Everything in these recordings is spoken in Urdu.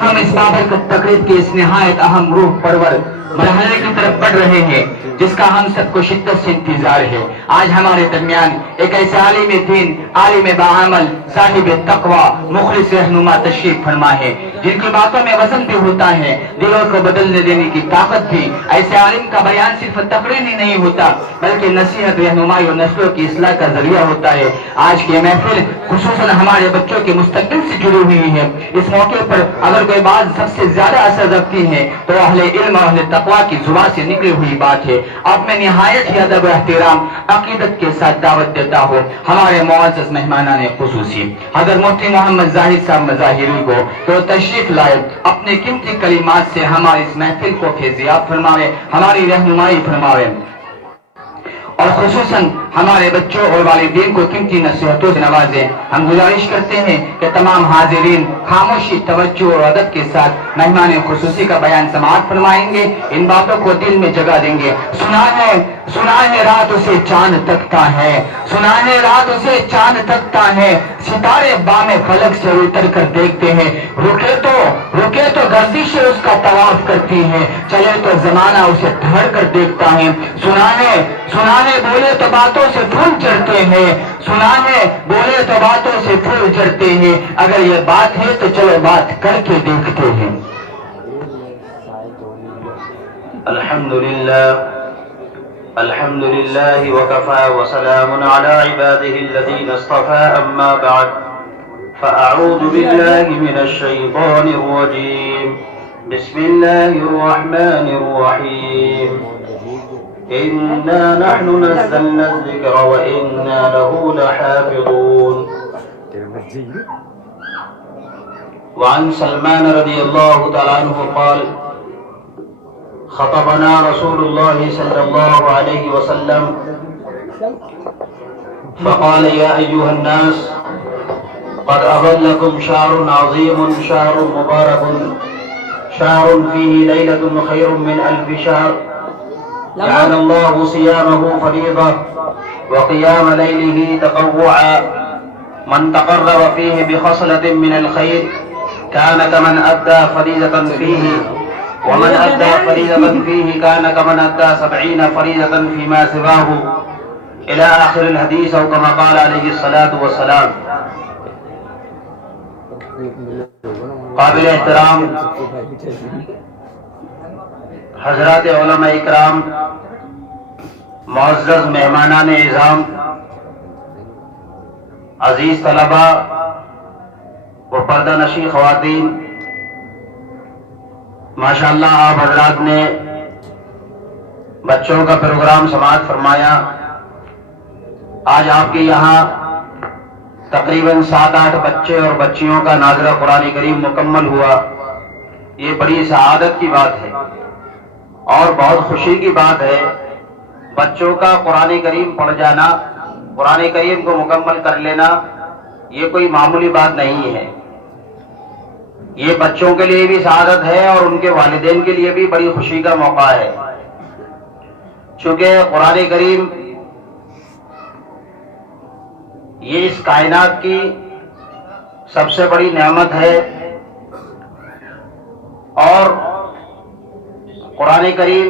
ہم اس بابرکت تقریب کی اس نہایت اہم روح پرور مرحلے کی طرف بڑھ رہے ہیں جس کا ہم سب کو شدت سے انتظار ہے۔ آج ہمارے درمیان ایک ایسے عالم دین، عالم بعمل، صاحب تقوی، مخلص رہنما تشریف فرما ہے جن کی باتوں میں وزن بھی ہوتا ہے، دلوں کو بدلنے دینے کی طاقت بھی۔ ایسے عالم کا بیان صرف تقریر ہی نہیں ہوتا بلکہ نصیحت، رہنمائی اور نسلوں کی اصلاح کا ذریعہ ہوتا ہے۔ آج کی محفل خصوصاً ہمارے بچوں کے مستقبل سے جڑی ہوئی ہے۔ اس موقع پر اگر کوئی بات سب سے زیادہ اثر رکھتی ہے تو اہل علم اور اہل تقوی کی زبان سے نکلی ہوئی بات ہے۔ اب میں نہایت ہی ادب و احترام، عقیدت کے ساتھ دعوت دیتا ہوں ہمارے معزز مہمانان خصوصی حضرت مفتی محمد زاہد صاحب مظاہری کو تو تشریف لائے، اپنے قیمتی کلمات سے ہماری اس محفل کو فیضیاب فرماوے، ہماری رہنمائی فرماوے اور خصوصاً ہمارے بچوں اور والدین کو قیمتی نصیحتوں سے نوازیں۔ ہم گزارش کرتے ہیں کہ تمام حاضرین خاموشی، توجہ اور ادب کے ساتھ مہمان خصوصی کا بیان سماعت فرمائیں گے، ان باتوں کو دل میں جگہ دیں گے۔ سنا ہے رات اسے چاند تکتا ہے، سنا ہے رات اسے چاند تکتا ہے، ستارے بام فلک سے اتر کر دیکھتے ہیں، رکے تو گردش اس کا طواف کرتی ہے، چلے تو زمانہ اسے دھڑ کر دیکھتا ہے۔ سنا ہے بولے تو باتوں سے پھول جھڑتے ہیں، سنا ہے بولے تو باتوں سے پھول جھڑتے ہیں، اگر یہ بات ہے تو چلو بات کر کے دیکھتے ہیں۔ الحمد لله وكفى وسلام على عباده الذين اصطفى أما بعد فأعوذ بالله من الشيطان الرجيم بسم الله الرحمن الرحيم إنا نحن نزلنا الذكر وإنا له لحافظون وعن سلمان رضي الله تعالى عنه قال خطبنا رسول الله صلى الله عليه وسلم فقال يا أيها الناس قد أظلكم شهر عظيم، شهر مبارك، شهر فيه ليلة خير من 1000 شهر، جعل الله صيامه فريضة وقيام ليله تطوعا، من تقرب فيه بخصلة من الخير كان كمن أدى فريضة فيه، ومن أدى فريضة فيه كان كمن أدى 70 فريضة فيما سواه، إلى آخر الحديث، أو كما قال عليه الصلاة والسلام۔ قابل احترام حضرات علماء اکرام، معزز مہمانان اعظام، عزیز طلبہ و پردہ نشین خواتین، ماشاءاللہ آپ حضرات نے بچوں کا پروگرام سماعت فرمایا۔ آج آپ کے یہاں تقریباً 7-8 بچے اور بچیوں کا ناظرہ قرآن کریم مکمل ہوا، یہ بڑی سعادت کی بات ہے اور بہت خوشی کی بات ہے۔ بچوں کا قرآن کریم پڑھ جانا، قرآن کریم کو مکمل کر لینا، یہ کوئی معمولی بات نہیں ہے۔ یہ بچوں کے لیے بھی سعادت ہے اور ان کے والدین کے لیے بھی بڑی خوشی کا موقع ہے، چونکہ قرآن کریم یہ اس کائنات کی سب سے بڑی نعمت ہے، اور قرآن کریم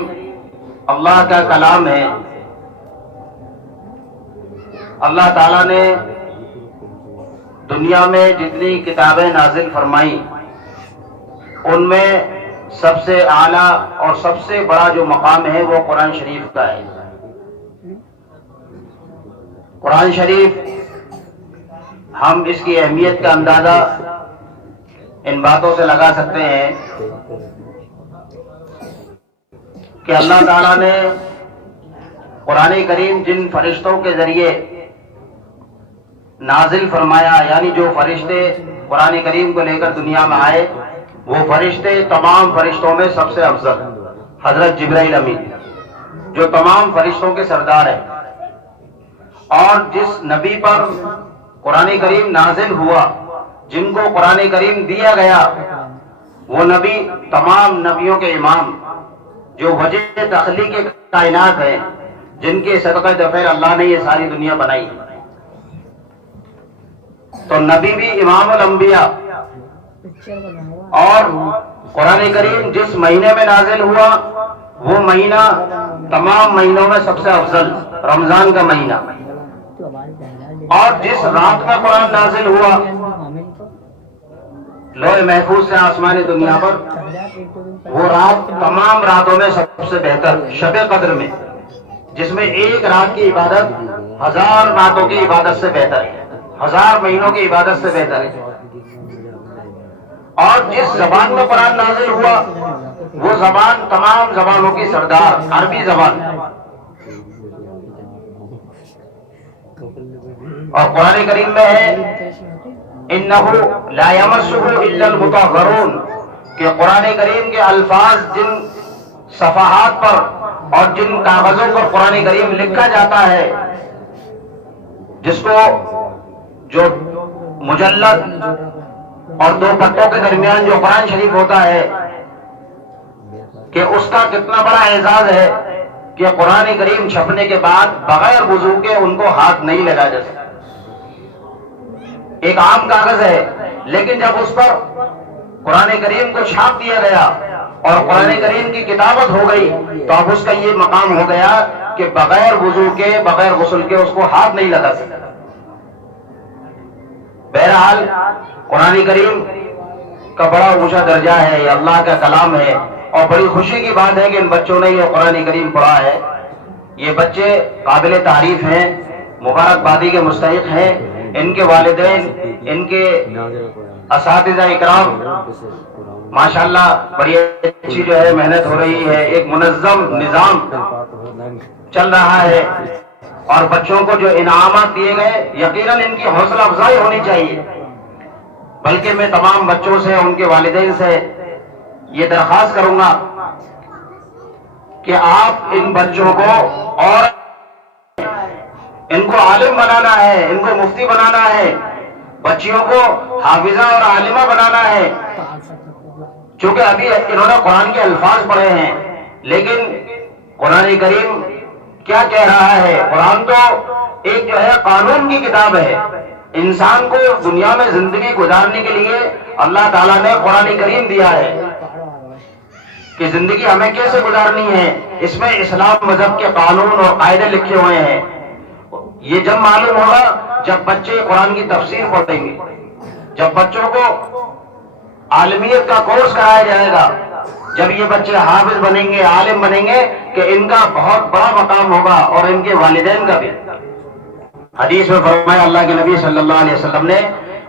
اللہ کا کلام ہے۔ اللہ تعالیٰ نے دنیا میں جتنی کتابیں نازل فرمائیں ان میں سب سے اعلیٰ اور سب سے بڑا جو مقام ہے وہ قرآن شریف کا ہے۔ قرآن شریف، ہم اس کی اہمیت کا اندازہ ان باتوں سے لگا سکتے ہیں کہ اللہ تعالیٰ نے قرآن کریم جن فرشتوں کے ذریعے نازل فرمایا، یعنی جو فرشتے قرآن کریم کو لے کر دنیا میں آئے، وہ فرشتے تمام فرشتوں میں سب سے افضل حضرت جبرائیل امین، جو تمام فرشتوں کے سردار ہیں، اور جس نبی پر قرآن کریم نازل ہوا، جن کو قرآن کریم دیا گیا، وہ نبی تمام نبیوں کے امام، جو وجہ تخلیق کائنات ہے، جن کے صدقہ دفعہ اللہ نے یہ ساری دنیا بنائی۔ تو نبی بھی امام الانبیاء، اور قرآن کریم جس مہینے میں نازل ہوا وہ مہینہ تمام مہینوں میں سب سے افضل رمضان کا مہینہ، اور جس رات میں قرآن نازل ہوا لوح محفوظ سے آسمانی دنیا پر، وہ رات تمام راتوں میں سب سے بہتر شب قدر میں، جس میں ایک رات کی عبادت 1000 راتوں کی عبادت سے بہتر ہے، 1000 مہینوں کی عبادت سے بہتر ہے۔ اور جس زبان میں قرآن نازل ہوا وہ زبان تمام زبانوں کی سردار عربی زبان، اور قرآن کریم میں ہے اِنَّهُ لَا يَمَسُّهُ إِلَّا الْمُطَهَّرُونَ کہ قرآن کریم کے الفاظ جن صفحات پر اور جن کاغذوں پر قرآن کریم لکھا جاتا ہے، جس کو جو مجلد اور 2 پتوں کے درمیان جو قرآن شریف ہوتا ہے، کہ اس کا کتنا بڑا اعزاز ہے کہ قرآن کریم چھپنے کے بعد بغیر وضو کے ان کو ہاتھ نہیں لگا جا سکتا۔ ایک عام کاغذ ہے، لیکن جب اس پر قرآن کریم کو چھاپ دیا گیا اور قرآن کریم کی کتابت ہو گئی تو اب اس کا یہ مقام ہو گیا کہ بغیر وضو کے بغیر غسل کے اس کو ہاتھ نہیں لگا سکتا۔ بہرحال قرآن کریم کا بڑا اونچا درجہ ہے، یہ اللہ کا کلام ہے، اور بڑی خوشی کی بات ہے کہ ان بچوں نے یہ قرآن کریم پڑھا ہے۔ یہ بچے قابل تعریف ہیں، مبارکبادی کے مستحق ہیں، ان کے والدین، ان کے اساتذہ اکرام، ماشاءاللہ بڑی اچھی جو ہے محنت ہو رہی ہے، ایک منظم نظام چل رہا ہے، اور بچوں کو جو انعامات دیے گئے یقیناً ان کی حوصلہ افزائی ہونی چاہیے۔ بلکہ میں تمام بچوں سے، ان کے والدین سے یہ درخواست کروں گا کہ آپ ان بچوں کو، اور ان کو عالم بنانا ہے، ان کو مفتی بنانا ہے، بچیوں کو حافظہ اور عالمہ بنانا ہے، چونکہ ابھی انہوں نے قرآن کے الفاظ پڑھے ہیں، لیکن قرآن کریم کیا کہہ رہا ہے؟ قرآن تو ایک جو ہے قانون کی کتاب ہے۔ انسان کو دنیا میں زندگی گزارنے کے لیے اللہ تعالیٰ نے قرآن کریم دیا ہے کہ زندگی ہمیں کیسے گزارنی ہے۔ اس میں اسلام مذہب کے قانون اور قاعدے لکھے ہوئے ہیں۔ یہ جب معلوم ہوگا جب بچے قرآن کی تفسیر پڑھیں گے، جب بچوں کو عالمیت کا کورس کرایا جائے گا، جب یہ بچے حافظ بنیں گے، عالم بنیں گے، کہ ان کا بہت بڑا مقام ہوگا، اور ان کے والدین کا بھی۔ حدیث میں فرمایا اللہ کے نبی صلی اللہ علیہ وسلم نے،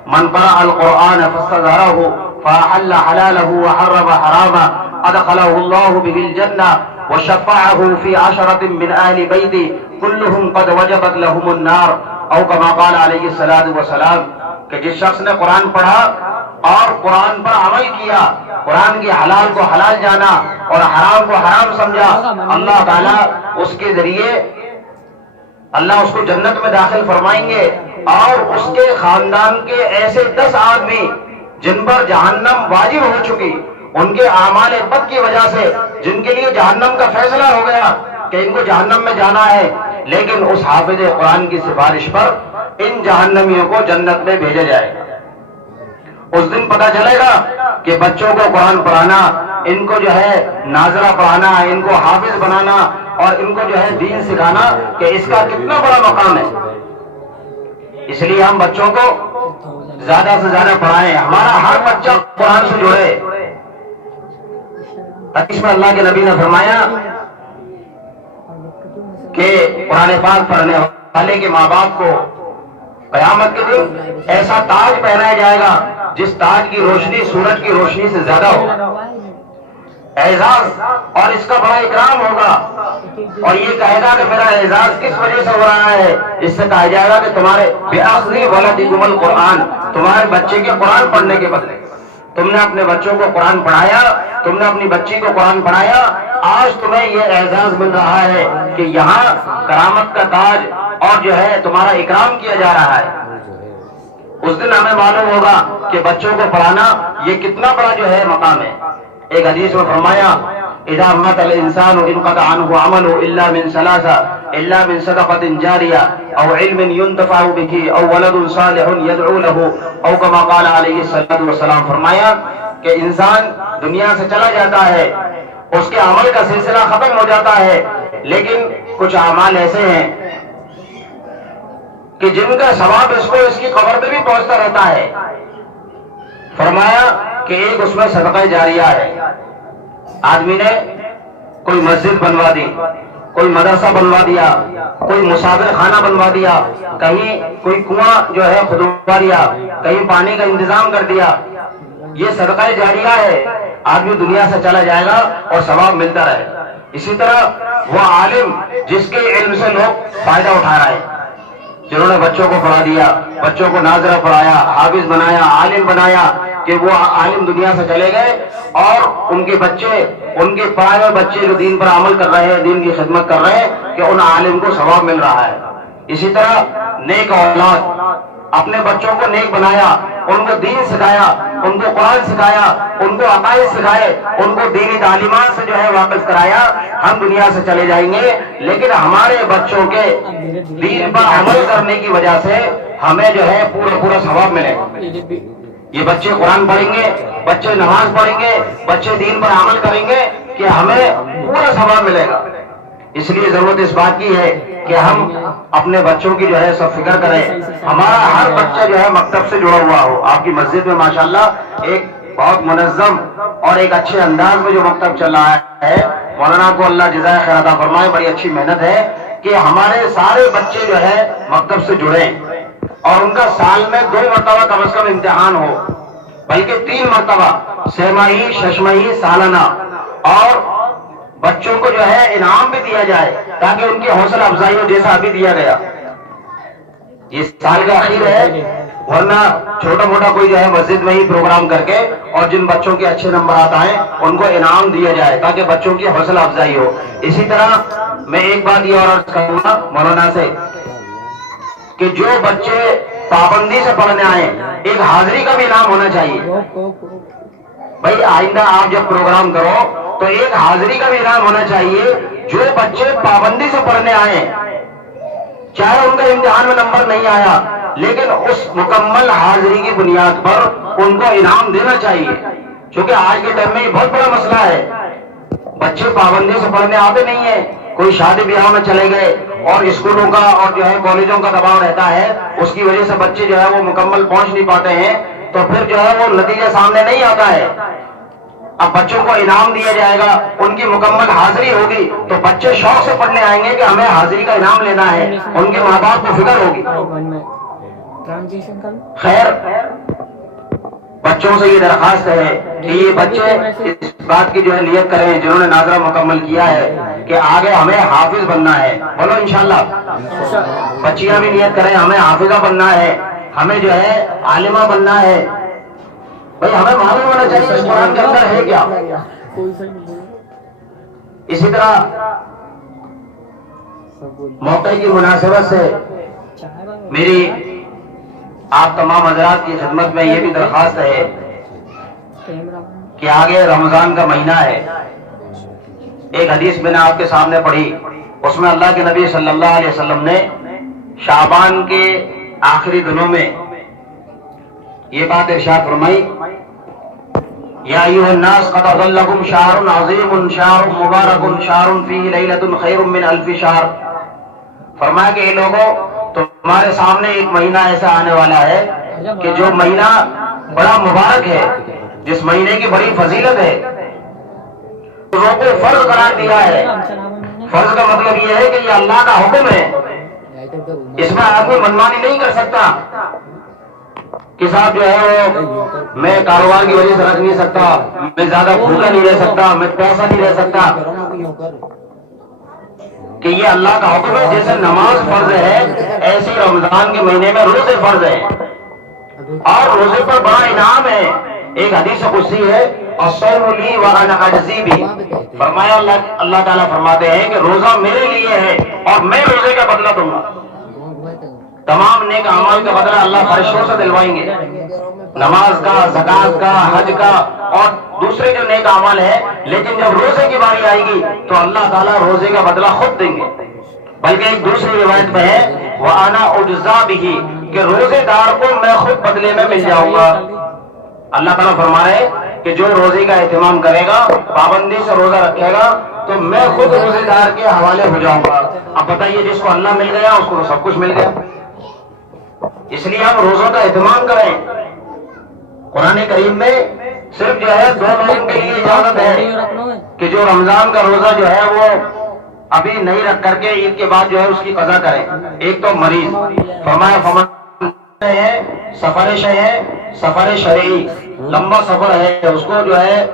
من قرأ القرآن فاستظهره فأحل حلاله وحرم حرامه ادخله الله به الجنة وشفعه في 10 من أهل بيته كلهم قد وجبت لهم النار، او كما قال علیہ الصلوۃ والسلام، کہ جس شخص نے قرآن پڑھا اور قرآن پر عمل کیا، قرآن کے حلال کو حلال جانا اور حرام کو حرام سمجھا، اللہ تعالیٰ اس کے ذریعے اللہ اس کو جنت میں داخل فرمائیں گے، اور اس کے خاندان کے ایسے 10 آدمی جن پر جہنم واجب ہو چکی، ان کے اعمال بد کی وجہ سے، جن کے لیے جہنم کا فیصلہ ہو گیا کہ ان کو جہنم میں جانا ہے، لیکن اس حافظ قرآن کی سفارش پر ان جہنمیوں کو جنت میں بھیجا جائے گا۔ اس دن پتہ چلے گا کہ بچوں کو قرآن پڑھانا، ان کو جو ہے ناظرہ پڑھانا، ان کو حافظ بنانا، اور ان کو جو ہے دین سکھانا، کہ اس کا کتنا بڑا مقام ہے۔ اس لیے ہم بچوں کو زیادہ سے زیادہ پڑھائیں، ہمارا ہر بچہ قرآن سے جڑے۔ حدیث میں اللہ کے نبی نے فرمایا کہ قرآن پاک پڑھنے والے کے ماں باپ کو قیامت کے دن ایسا تاج پہنایا جائے گا جس تاج کی روشنی سورج کی روشنی سے زیادہ ہوگا، اعزاز، اور اس کا بڑا اکرام ہوگا، اور یہ کہے گا کہ میرا اعزاز کس وجہ سے ہو رہا ہے؟ اس سے کہا جائے گا کہ تمہارے بِأَخْذِ وَلَدِكُمُ الْقُرْآنَ، تمہارے بچے کے قرآن پڑھنے کے بدلے تم نے اپنے بچوں کو قرآن پڑھایا، تم نے اپنی بچی کو قرآن پڑھایا، آج تمہیں یہ اعزاز مل رہا ہے کہ یہاں کرامت کا تاج اور جو ہے تمہارا اکرام کیا جا رہا ہے۔ اس دن ہمیں معلوم ہوگا کہ بچوں کو پڑھانا یہ کتنا بڑا جو ہے مقام ہے۔ ایک حدیث میں فرمایا اذا مات الانسان انقطع عنه عمله الا من ثلاثه الا من صدقه جاريه او علم ينتفع به او ولد صالح يدعو له او كما قال علیہ الصلوۃ والسلام. فرمایا کہ انسان دنیا سے چلا جاتا ہے، اس کے عمل کا سلسلہ ختم ہو جاتا ہے، لیکن کچھ اعمال ایسے ہیں کہ جن کا ثواب اس کو اس کی قبر پہ بھی پہنچتا رہتا ہے. فرمایا کہ ایک اس میں صدقہ جاریہ ہے. آدمی نے کوئی مسجد بنوا دی، کوئی مدرسہ بنوا دیا، کوئی مسافر خانہ بنوا دیا، کہیں کوئی کنواں جو ہے کھدوا دیا، کہیں پانی کا انتظام کر دیا. یہ صدقہ جاریہ ہے. آدمی دنیا سے چلا جائے گا اور ثواب ملتا رہے. اسی طرح وہ عالم جس کے علم سے لوگ فائدہ اٹھا رہے ہیں، جنہوں نے بچوں کو پڑھا دیا، بچوں کو ناظرہ پڑھایا، حافظ بنایا، عالم بنایا، کہ وہ عالم دنیا سے چلے گئے اور ان کے بچے، ان کے پڑھائے ہوئے بچے جو دین پر عمل کر رہے ہیں، دین کی خدمت کر رہے ہیں، کہ ان عالم کو ثواب مل رہا ہے. اسی طرح نیک اولاد، اپنے بچوں کو نیک بنایا، ان کو دین سکھایا، ان کو قرآن سکھایا، ان کو عقائد سکھائے، ان کو دینی تعلیمات سے جو ہے واقف کرایا. ہم دنیا سے چلے جائیں گے لیکن ہمارے بچوں کے دین پر عمل کرنے کی وجہ سے ہمیں جو ہے پورا ثواب ملے گا. یہ بچے قرآن پڑھیں گے، بچے نماز پڑھیں گے، بچے دین پر عمل کریں گے کہ ہمیں پورا ثواب ملے گا. اس لیے ضرورت اس بات کی ہے کہ ہم اپنے بچوں کی جو ہے سب فکر کریں. ہمارا ہر بچہ جو ہے مکتب سے جڑا ہوا ہو. آپ کی مسجد میں ماشاءاللہ ایک بہت منظم اور ایک اچھے انداز میں جو مکتب چل رہا ہے، مولانا کو اللہ جزائے خیر عطا فرمائے، بڑی اچھی محنت ہے کہ ہمارے سارے بچے جو ہے مکتب سے جڑیں اور ان کا سال میں 2 مرتبہ کم از کم امتحان ہو، بلکہ 3 مرتبہ، سہماہی، ششماہی، سالانہ. اور بچوں کو جو ہے انعام بھی دیا جائے تاکہ ان کی حوصلہ افزائی ہو، جیسا ابھی دیا گیا. یہ سال کا اخیر ہے، ورنہ چھوٹا موٹا کوئی جو ہے مسجد میں ہی پروگرام کر کے اور جن بچوں کے اچھے نمبرات آئیں ان کو انعام دیا جائے تاکہ بچوں کی حوصلہ افزائی ہو. اسی طرح میں ایک بات یہ اور عرض کروں گا مولانا سے کہ جو بچے پابندی سے پڑھنے آئے، ایک حاضری کا بھی انعام ہونا چاہیے. بھائی آئندہ آپ جب پروگرام کرو تو ایک حاضری کا بھی انعام ہونا چاہیے. جو بچے پابندی سے پڑھنے آئے، چاہے ان کا امتحان میں نمبر نہیں آیا، لیکن اس مکمل حاضری کی بنیاد پر ان کو انعام دینا چاہیے. چونکہ آج کے ٹائم میں یہ بہت بڑا مسئلہ ہے. بچے پابندی سے پڑھنے آتے نہیں ہیں، کوئی شادی بیاہ میں چلے گئے اور اسکولوں کا اور جو ہے کالجوں کا دباؤ رہتا ہے، اس کی وجہ سے بچے جو ہے وہ مکمل پہنچ نہیں پاتے ہیں، تو پھر جو ہے وہ نتیجہ سامنے نہیں آتا ہے. اب بچوں کو انعام دیا جائے گا، ان کی مکمل حاضری ہوگی تو بچے شوق سے پڑھنے آئیں گے کہ ہمیں حاضری کا انعام لینا ہے، ان کے ماں باپ کو فکر ہوگی. خیر، بچوں سے یہ درخواست ہے کہ یہ بچے اس بات کی جو ہے نیت کریں، جنہوں نے ناظرہ مکمل کیا ہے، کہ آگے ہمیں حافظ بننا ہے. بولو انشاءاللہ. بچیاں بھی نیت کریں ہمیں حافظہ بننا ہے، ہمیں جو ہے عالمہ بننا ہے. بھائی ہمیں معلوم ہونا چاہیے اس قرآن کے اندر ہے کیا. اسی طرح موقع کی مناسبت سے میری آپ تمام حضرات کی خدمت میں یہ بھی درخواست ہے کہ آگے رمضان کا مہینہ ہے. ایک حدیث میں نے آپ کے سامنے پڑھی، اس میں اللہ کے نبی صلی اللہ علیہ وسلم نے شعبان کے آخری دنوں میں یہ بات ارشاد فرمائی، یا ایھا الناس قد اضلکم شہر عظیم شہر مبارک شہر فیہ لیلۃ خیر من الف شہر. فرمایا کہ اے لوگوں، تمہارے سامنے ایک مہینہ ایسا آنے والا ہے کہ جو مہینہ بڑا مبارک ہے، جس مہینے کی بڑی فضیلت ہے. روزوں کو فرض قرار دیا ہے. فرض کا مطلب یہ ہے کہ یہ اللہ کا حکم ہے، اس میں آدمی منمانی نہیں کر سکتا کہ صاحب جو ہے وہ میں کاروبار کی وجہ سے رکھ نہیں سکتا، میں زیادہ بھوکا نہیں رہ سکتا، میں پیسہ نہیں رہ سکتا. کہ یہ اللہ کا حکم ہے. جیسے نماز فرض ہے، ایسے رمضان کے مہینے میں روزے فرض ہیں، اور روزے پر بڑا انعام ہے. ایک حدیث قدسی ہے، الصوم لی وانا اجزی بہ. فرمایا اللہ تعالیٰ فرماتے ہیں کہ روزہ میرے لیے ہے اور میں روزے کا بدلہ دوں گا. تمام نیک اعمال کا بدلہ اللہ فرشتوں سے دلوائیں گے، نماز کا، زکات کا، حج کا اور دوسرے جو نیک اعمال ہے. لیکن جب روزے کی باری آئے گی تو اللہ تعالیٰ روزے کا بدلہ خود دیں گے. بلکہ ایک دوسری روایت میں ہے وَأَنَا أُجْزَىٰ بِهِ کہ روزے دار کو میں خود بدلے میں مل جاؤں گا. اللہ تعالیٰ فرما رہے کہ جو روزے کا اہتمام کرے گا، پابندی سے روزہ رکھے گا تو میں خود روزے دار کے حوالے ہو جاؤں گا. اب بتائیے جس کو اللہ مل گیا اس کو تو سب کچھ مل گیا. اس لیے ہم روزوں کا اہتمام کریں. قرآن کریم میں صرف جو ہے 2 لوگوں کے لیے اجازت ہے کہ جو رمضان کا روزہ جو ہے وہ ابھی نہیں رکھ کر کے عید کے بعد جو ہے اس کی قضا کریں. ایک تو مریض، فرمایا سفر شرعی، لمبا سفر ہے، اس کو جو ہے